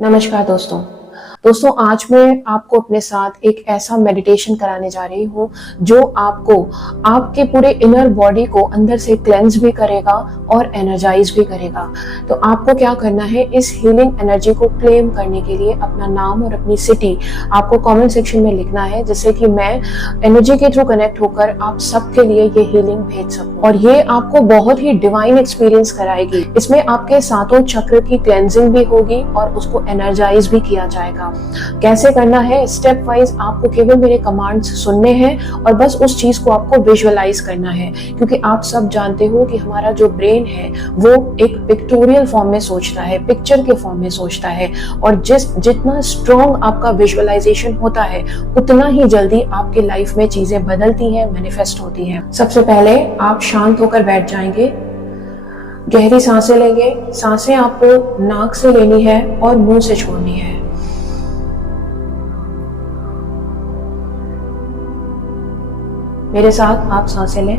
नमस्कार दोस्तों आज मैं आपको अपने साथ एक ऐसा मेडिटेशन कराने जा रही हूँ जो आपको आपके पूरे इनर बॉडी को अंदर से क्लेंज भी करेगा और एनर्जाइज भी करेगा। तो आपको क्या करना है, इस हीलिंग एनर्जी को क्लेम करने के लिए अपना नाम और अपनी सिटी आपको कमेंट सेक्शन में लिखना है, जिससे कि मैं एनर्जी के थ्रू कनेक्ट होकर आप सबके लिए ये हीलिंग भेज सकूं। और ये आपको बहुत ही डिवाइन एक्सपीरियंस कराएगी। इसमें आपके सातों चक्र की क्लेंजिंग भी होगी और उसको एनर्जाइज भी किया जाएगा। कैसे करना है, स्टेप वाइज आपको केवल मेरे कमांड्स सुनने हैं और बस उस चीज को आपको विजुअलाइज करना है, क्योंकि आप सब जानते हो कि हमारा जो ब्रेन है वो एक पिक्टोरियल फॉर्म में सोचता है, पिक्चर के फॉर्म में सोचता है। और जितना स्ट्रॉन्ग आपका विजुअलाइजेशन होता है उतना ही जल्दी आपकी लाइफ में चीजें बदलती हैं, मैनिफेस्ट होती हैं। सबसे पहले आप शांत होकर बैठ जाएंगे, गहरी सांसें लेंगे। सांसें आपको नाक से लेनी है और मुंह से छोड़नी है। मेरे साथ आप सांसें लें।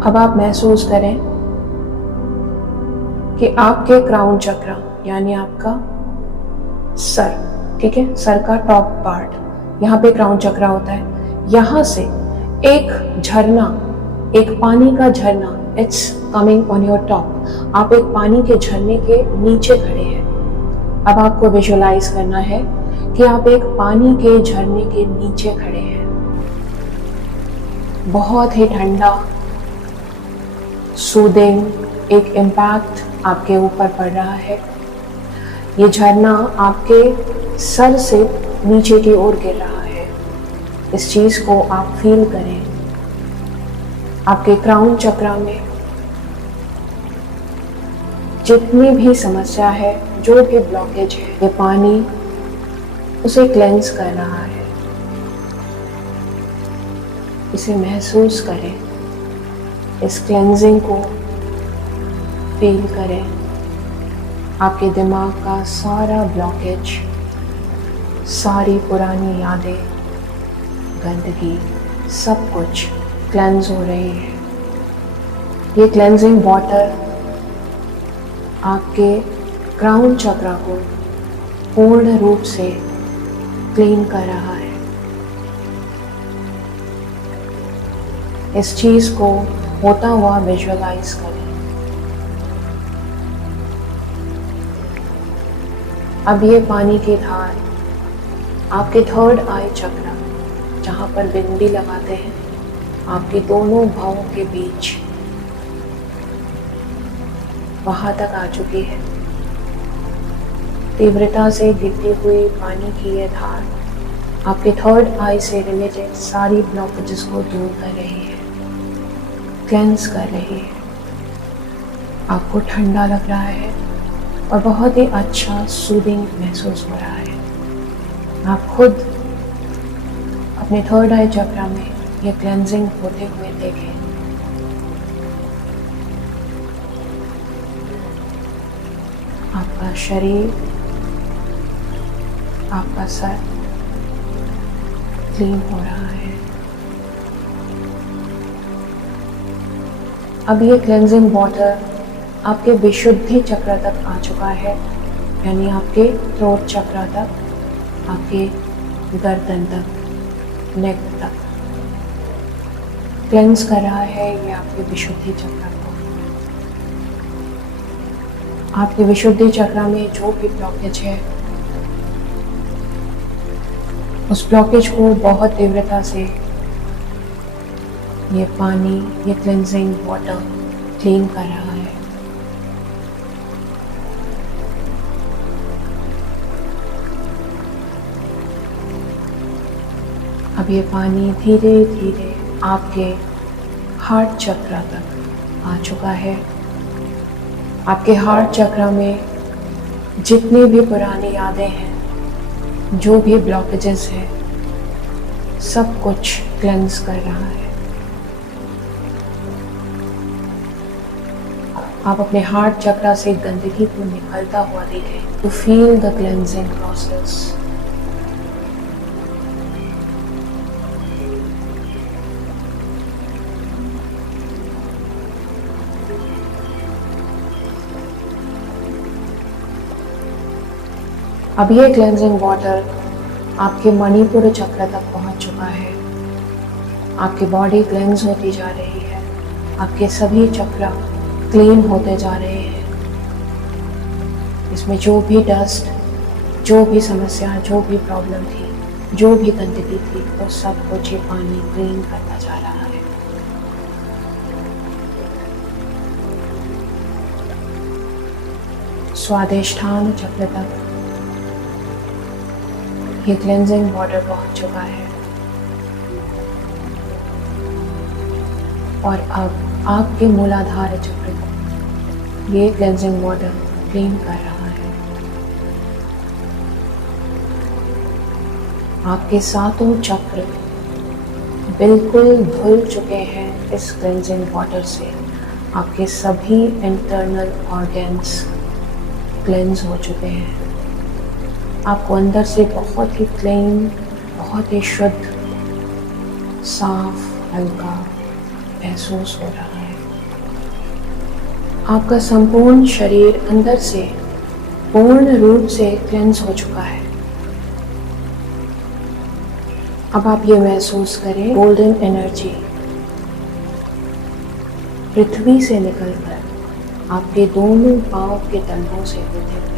अब आप महसूस करें कि आपके क्राउन चक्र यानी आपका सर, ठीक है, सर का टॉप पार्ट, यहाँ पे क्राउन चक्र होता है। यहाँ से एक झरना, एक पानी का झरना, it's coming on your top. आप एक पानी के झरने के नीचे खड़े हैं। अब आपको विजुअलाइज करना है कि आप एक पानी के झरने के नीचे खड़े हैं। बहुत ही ठंडा, सूदिंग एक इम्पैक्ट आपके ऊपर पड़ रहा है। ये झरना आपके सर से नीचे की ओर गिर रहा है। इस चीज को आप फील करें। आपके क्राउन चक्र में जितनी भी समस्या है, जो भी ब्लॉकेज है, ये पानी उसे क्लेंस कर रहा है। इसे महसूस करें, इस क्लेंजिंग को फील करें। आपके दिमाग का सारा ब्लॉकेज, सारी पुरानी यादें, गंदगी, सब कुछ क्लेंज हो रही है। ये क्लेंजिंग वाटर आपके क्राउन चक्र को पूर्ण रूप से क्लीन कर रहा है। इस चीज को होता हुआ विजुअलाइज करें। अब ये पानी की धार आपके थर्ड आई चक्र, जहाँ पर बिंदी लगाते हैं, आपके दोनों भावों के बीच, वहां तक आ चुकी है। तीव्रता से गिरती हुई पानी की यह धार आपके थर्ड आई से रिलेटेड सारी ब्लॉकेजेस को दूर कर रही है, क्लेंस कर रही है। आपको ठंडा लग रहा है और बहुत ही अच्छा सूदिंग महसूस हो रहा है। आप खुद अपने थर्ड आई चक्र में ये क्लेंजिंग होते हुए देखें। आपका शरीर, आपका सर क्लीन हो रहा है। अब ये क्लेंजिंग वाटर आपके विशुद्धि चक्र तक आ चुका है, यानी आपके थ्रोट चक्र तक, आपके गर्दन तक, नेक तक क्लेंस कर रहा है। ये आपके विशुद्धि चक्र को, आपके विशुद्धि चक्र में जो भी ब्लॉकेज है, उस ब्लॉकेज को बहुत तीव्रता से ये पानी, ये क्लेंजिंग वाटर क्लीन कर रहा है। अब ये पानी धीरे धीरे आपके हार्ट चक्र तक आ चुका है। आपके हार्ट चक्र में जितनी भी पुरानी यादें हैं, जो भी ब्लॉकेजेस हैं, सब कुछ क्लेंस कर रहा है। आप अपने हार्ट चक्रा से गंदगी को निकलता हुआ देखें to feel the cleansing process. अब ये क्लेंजिंग वाटर आपके मणिपुर चक्र तक पहुंच चुका है। आपकी बॉडी क्लेंज होती जा रही है, आपके सभी चक्र क्लीन होते जा रहे हैं। इसमें जो भी डस्ट, जो भी समस्या, जो भी प्रॉब्लम थी, जो भी गंदगी थी, वो सब कुछ ये पानी क्लीन करता जा रहा है। स्वादिष्ठान चक्र तक ये क्लेंजिंग वाटर पहुंच चुका है और अब आपके मूलाधार चक्र को ये क्लेंजिंग वाटर क्लीन कर रहा है। आपके सातों चक्र बिल्कुल धुल चुके हैं इस क्लेंजिंग वाटर से। आपके सभी इंटरनल ऑर्गन्स क्लेंज हो चुके हैं। आपको अंदर से बहुत ही क्लीन, बहुत ही शुद्ध, साफ, हल्का महसूस हो रहा है। आपका संपूर्ण शरीर अंदर से पूर्ण रूप से क्लेंस हो चुका है। अब आप ये महसूस करें गोल्डन एनर्जी पृथ्वी से निकलकर आपके दोनों पांव के तलवों से होते हुए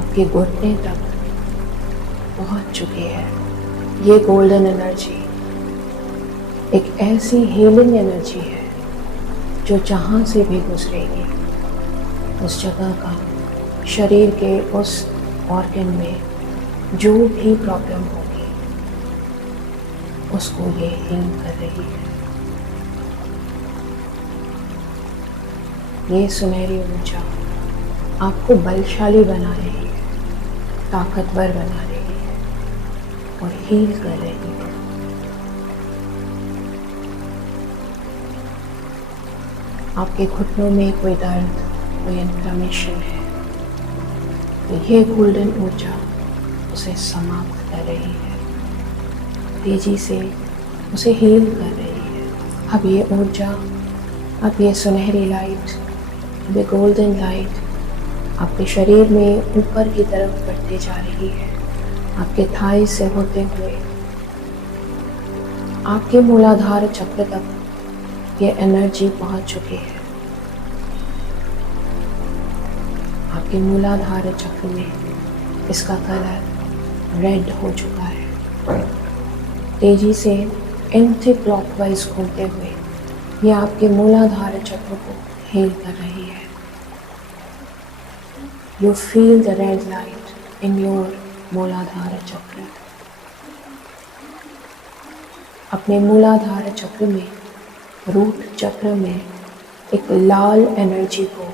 आपके घुटने तक पहुंच चुकी है। ये गोल्डन एनर्जी एक ऐसी हीलिंग एनर्जी है जो जहां से भी गुजरेगी उस जगह का, शरीर के उस ऑर्गन में जो भी प्रॉब्लम होगी उसको ये हील कर रही है। ये सुनहरी ऊर्जा आपको बलशाली बना रही है, ताकतवर बना रही है और हील कर रही है। आपके घुटनों में कोई दर्द, कोई इन्फ्लेमेशन है तो ये गोल्डन ऊर्जा उसे समाप्त कर रही है, तेजी से उसे हील कर रही है। अब ये ऊर्जा, अब ये सुनहरी लाइट, ये गोल्डन लाइट आपके शरीर में ऊपर की तरफ बढ़ती जा रही है। आपके थाई से होते हुए आपके मूलाधार चक्र तक ये एनर्जी पहुंच चुकी है। आपके मूलाधार चक्र में इसका कलर रेड हो चुका है। तेजी से एंटी क्लॉकवाइज घूमते हुए ये आपके मूलाधार चक्र को हील कर रही है। You feel the red light in your मूलाधार चक्र। अपने मूलाधार चक्र में, रूट चक्र में एक लाल एनर्जी को,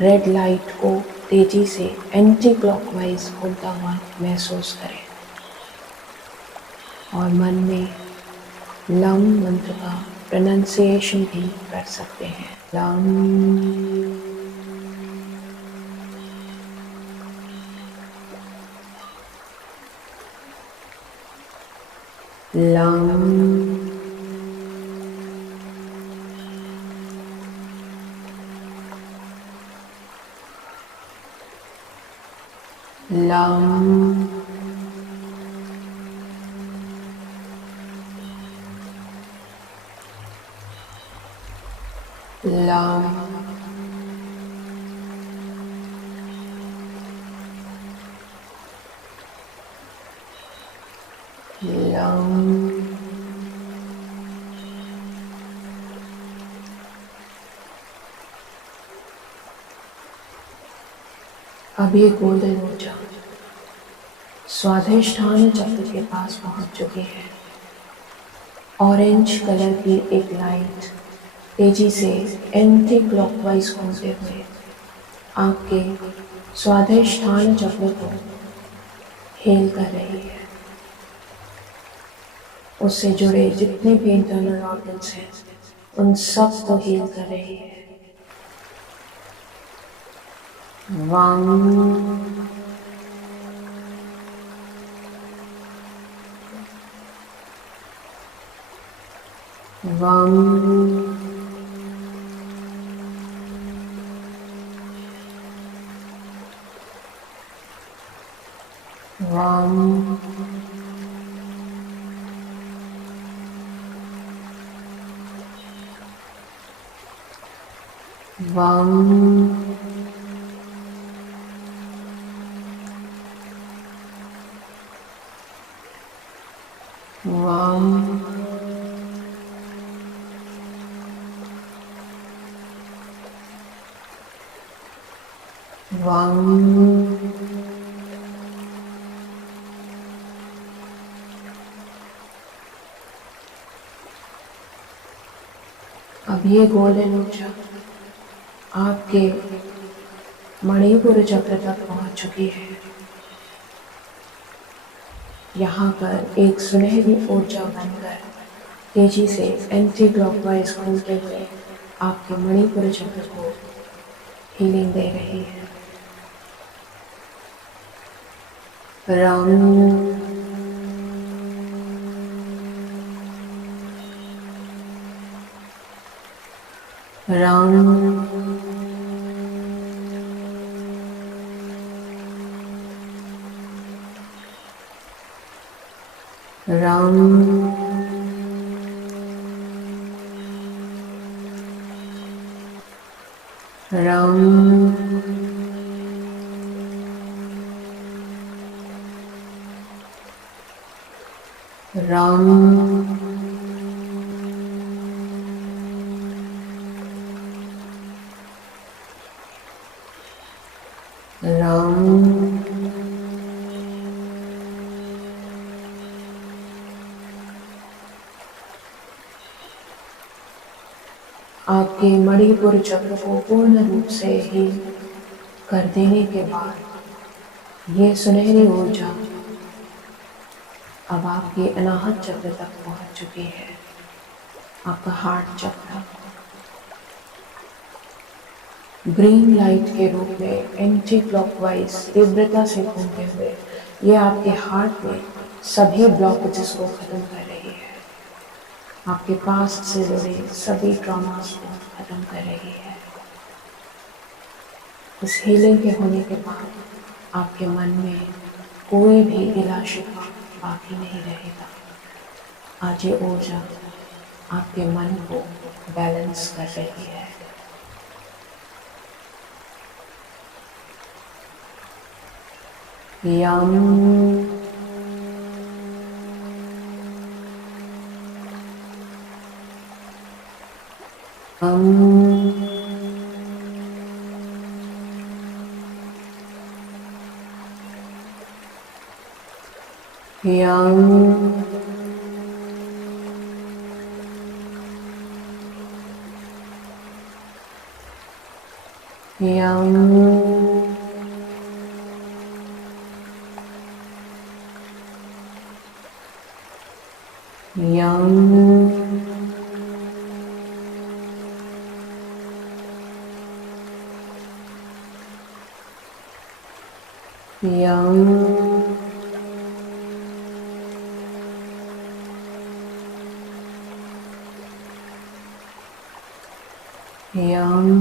रेड लाइट को तेजी से एंटी क्लॉकवाइज घूमता हुआ महसूस करें और मन में लम मंत्र का प्रोनाउंसिएशन भी कर सकते हैं। Lump, lump, lump, lump, lump. अब ये गोल्डन ऊर्जा स्वाधिष्ठान चक्र के पास पहुंच चुकी है। ऑरेंज कलर की एक लाइट तेजी से एंटी क्लॉकवाइज घूमते हुए आपके स्वाधिष्ठान चक्र को हील कर रही है। उससे जुड़े जितने भी इंटरनल ऑर्गन्स हैं उन सब को हील कर रही है। वाम वाम वाम वाम वाम वाम अब ये गोल्डन ऊर्जा आपके मणिपुर चक्र तक पहुंच चुकी है। यहाँ पर एक सुनहरी ऊर्जा बनकर तेजी से एंटी क्लॉकवाइज घूमते हुए आपके मणिपुर चक्र को हीलिंग दे रही है। राम राम राम राम राम राम आपके मणिपुर चक्र को पूर्ण रूप से हील कर देने के बाद ये सुनहरी ऊर्जा अब आपके अनाहत चक्र तक पहुंच चुकी है। आपका हार्ट चक्र ग्रीन लाइट के रूप में एंटी क्लॉकवाइज तीव्रता से घूमते हुए ये आपके हार्ट में सभी ब्लॉकेजेस को खत्म कर रही है। आपके पास्ट से जुड़े सभी ट्रॉमास को खत्म कर रही है। इस हीलिंग के होने के बाद आपके मन में कोई भी गिला शिकवा बाकी नहीं रहेगा। आज ये ऊर्जा आपके मन को बैलेंस कर रही है। यम यम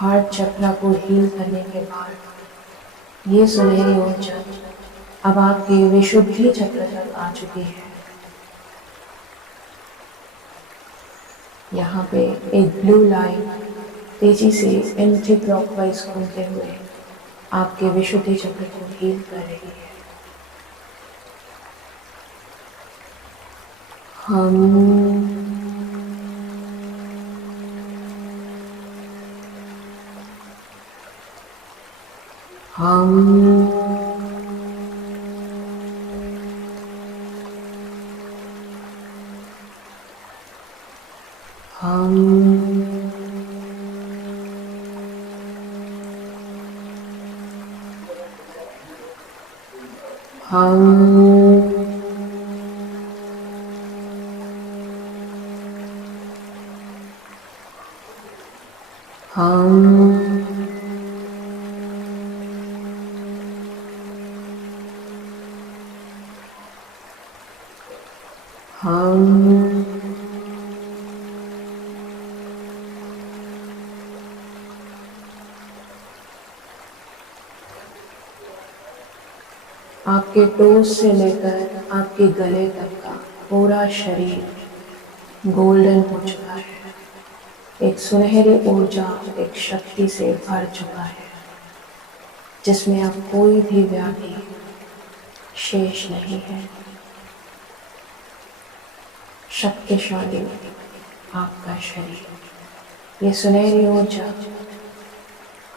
हार्ट चक्र को हील करने के बाद ये सुनहरी ऊर्जा अब आपके विशुद्धि चक्र तक आ चुकी है। यहाँ पे एक ब्लू लाइन तेजी से एंटी क्लॉकवाइज घूमते हुए आपके विशुद्धि चक्र को हील कर रही है। हम हम हम आपके टोस से लेकर आपके गले तक का पूरा शरीर गोल्डन हो चुका है। एक सुनहरी ऊर्जा, एक शक्ति से भर चुका है, जिसमें अब कोई भी व्याधि शेष नहीं है। शक्तिशाली आपका शरीर, ये सुनहरी ऊर्जा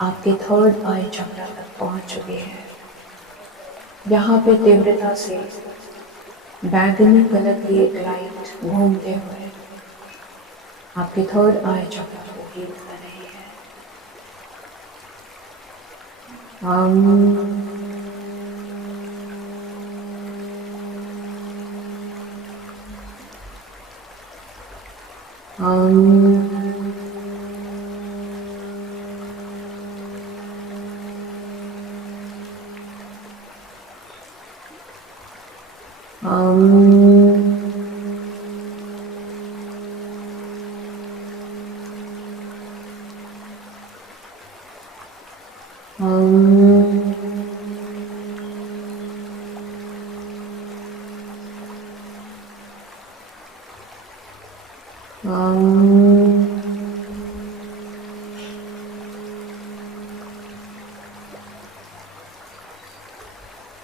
आपके थर्ड आई चक्र तक पहुंच चुकी है। यहाँ पे तीव्रता से बैंगनी कलर की एक लाइट घूमते हुए आपके थर्ड आई चक्र को हील कर रही है।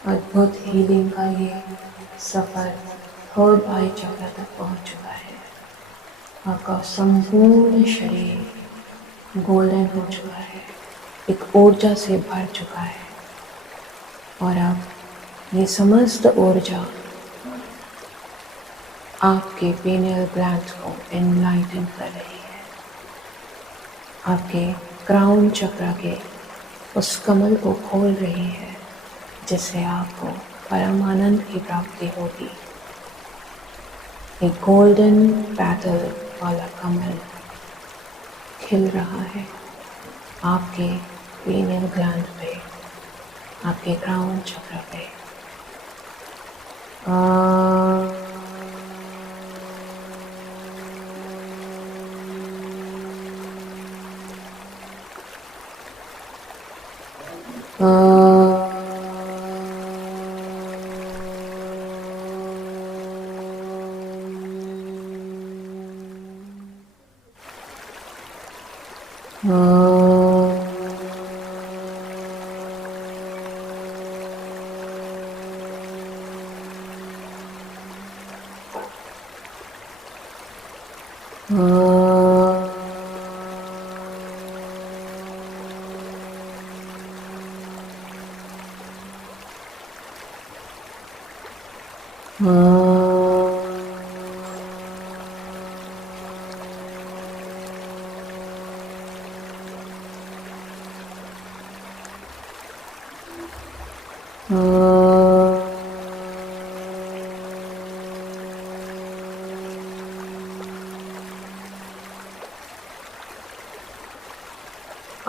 अद्भुत हीलिंग का ये सफर थर्ड आई चक्र तक पहुंच चुका है। आपका संपूर्ण शरीर गोल्डन हो चुका है, एक ऊर्जा से भर चुका है, और अब ये समस्त ऊर्जा आपके पीनियल ग्लैंड को एनलाइटन कर रही है। आपके क्राउन चक्र के उस कमल को खोल रही है, जिससे आपको परम आनंद की प्राप्ति होगी। एक गोल्डन पेटल वाला कमल खिल रहा है आपके पीनियल ग्लैंड पे, आपके क्राउन चक्र पे।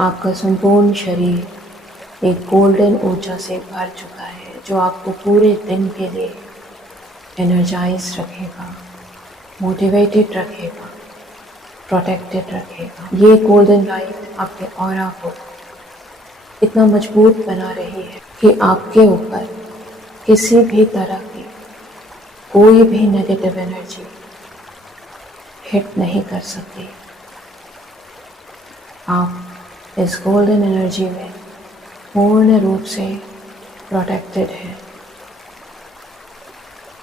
आपका संपूर्ण शरीर एक गोल्डन ऊर्जा से भर चुका है, जो आपको पूरे दिन के लिए एनर्जाइज रखेगा, मोटिवेटेड रखेगा, प्रोटेक्टेड रखेगा। ये गोल्डन लाइट आपके ऑरा को इतना मजबूत बना रही है कि आपके ऊपर किसी भी तरह की कोई भी नेगेटिव एनर्जी हिट नहीं कर सकती। आप इस गोल्डन एनर्जी में पूर्ण रूप से प्रोटेक्टेड है।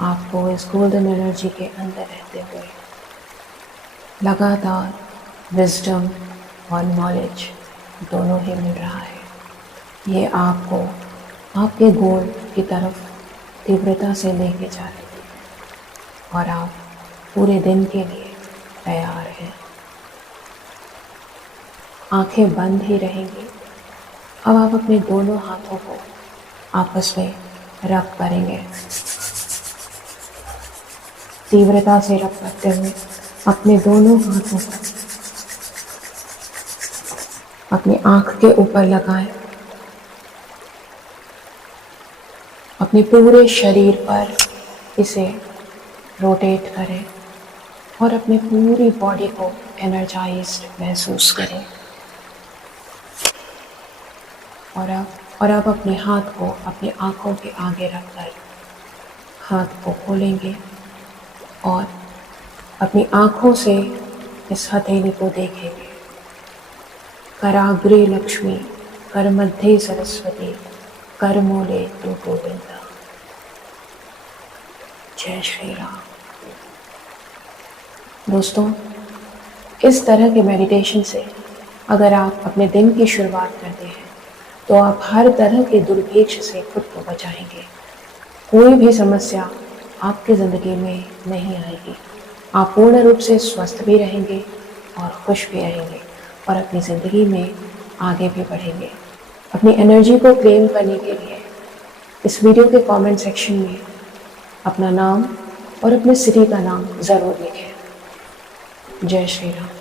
आपको इस गोल्डन एनर्जी के अंदर रहते हुए लगातार विजडम और नॉलेज दोनों ही मिल रहा है। ये आपको आपके गोल की तरफ तीव्रता से लेके जा रही है और आप पूरे दिन के लिए तैयार हैं। आंखें बंद ही रहेंगी। अब आप अपने दोनों हाथों को आपस में रब करेंगे। तीव्रता से रब करते हुए अपने दोनों हाथों को अपनी आंख के ऊपर लगाएं, अपने पूरे शरीर पर इसे रोटेट करें और अपनी पूरी बॉडी को एनर्जाइज्ड महसूस करें। और अब अपने हाथ को अपनी आंखों के आगे रखकर हाथ को खोलेंगे और अपनी आंखों से इस हथेली को देखेंगे। कराग्रे लक्ष्मी, कर मध्य सरस्वती, कर मूले तू गोविंदा। जय श्री राम। दोस्तों, इस तरह के मेडिटेशन से अगर आप अपने दिन की शुरुआत करते हैं तो आप हर तरह के दुर्भिक्ष से खुद को बचाएंगे। कोई भी समस्या आपकी ज़िंदगी में नहीं आएगी। आप पूर्ण रूप से स्वस्थ भी रहेंगे और खुश भी रहेंगे और अपनी ज़िंदगी में आगे भी बढ़ेंगे। अपनी एनर्जी को क्लेम करने के लिए इस वीडियो के कमेंट सेक्शन में अपना नाम और अपने सिटी का नाम ज़रूर लिखें। जय श्री राम।